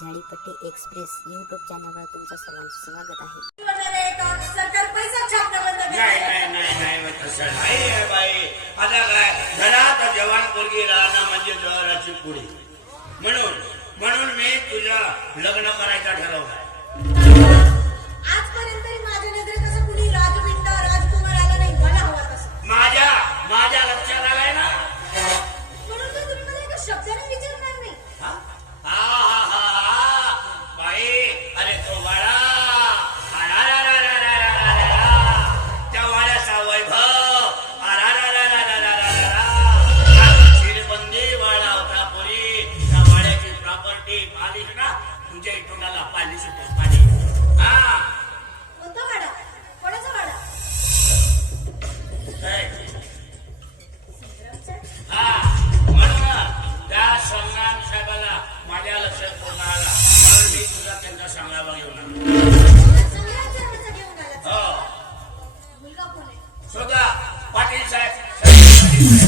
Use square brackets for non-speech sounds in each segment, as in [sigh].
Zadipatti express YouTube चॅनलवर तुमचं सर्वांचं स्वागत आहे. घरात जवान पोरगी राहणं म्हणजे जळाची पुढे. म्हणून म्हणून मी तुझं लग्न करायचं ठरवलं. आजपर्यंत तरी माझ्या नजरेत असं कुणी राजबिंडा राजकुमार आला नाही मला हवा तसं. माझ्या माझ्या लक्षात आलाय ना? म्हणून विचारणार नाही माझ्या लक्षात पूर्ण आला मी तुझा त्यांचा संग्राम घेऊन आलो. हो कोण पाटील साहेब. [laughs]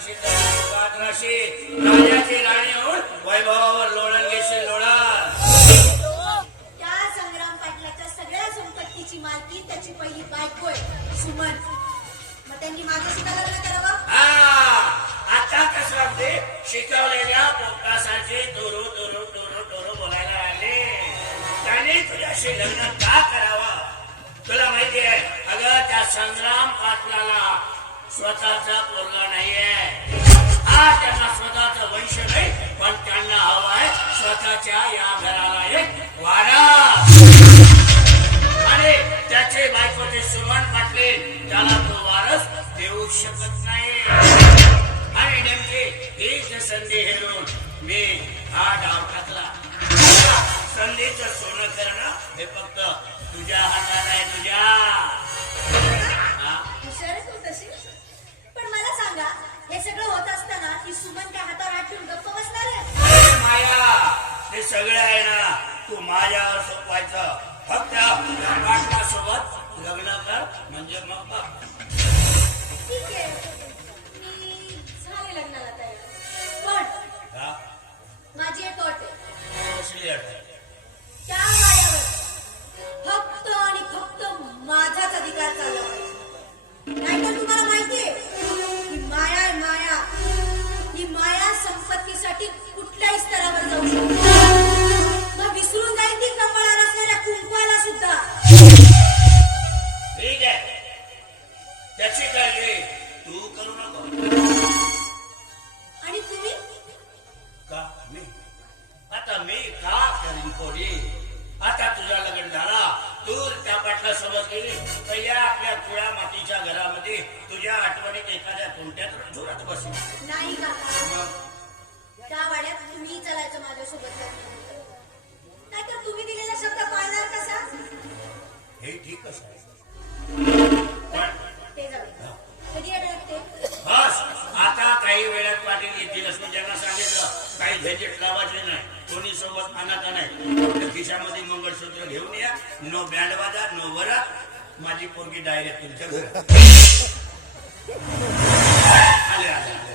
पाटलासोबत लग्न करशील तर सुखात राहशील राजाची राणी होऊन वैभवावर लोळण घेशील लोळण त्या संग्राम पाटलाच्या सगळ्या संपत्तीची मालकी त्याची पहिली बायको आहे सुमन. मग त्यांनी माझ्याशी का लग्न करावं? आता कसं अगदी शिकवलेल्या पोपटासारखे टोरू टोरू टोरू टोरू बोलायला लागले. त्याने तुझ्याशी लग्न का करावं? तुला माहिती आहे अगं त्या संग्राम पाटलाला स्वतःचा पोरगा नाहीये. हा त्यांना स्वतःच वंश नाही पण त्यांना हवा आहे स्वतःच्या या घराला एक वारा आणि त्याचे बायकोचे सुमन पाटील त्याला तो वारस देऊ शकत नाही आणि नेमके हीच संधी हेरून मी हा डाव टाकला. संधीचं सोनं करणं हे फक्त तुझ्या हातात आहे तुझ्या पाटला सोबत गेली तर या आपल्या कुळा मातीच्या घरामध्ये तुझ्या आठवणीत एखाद्या कोणत्यात झुरत बसू नाही काका त्या वाड्यात तुम्ही चालायचं माझ्यासोबत. नाहीतर तुम्ही दिलेला शब्द पाळणार कसा? हे आहे. ते जाऊ. कधी ते? बस. आता काही वेळात पाटील मी त्यांना सांगितलं. काही झंझट लावायचे नाही. कोणी सोबत आणायचं नाही. फक्त खिशामध्ये मंगळसूत्र घेऊन या. नो बँड वाजा नो वरा. माझी पोरगी डायरेक्ट तुमच्या घरात आले आले आले.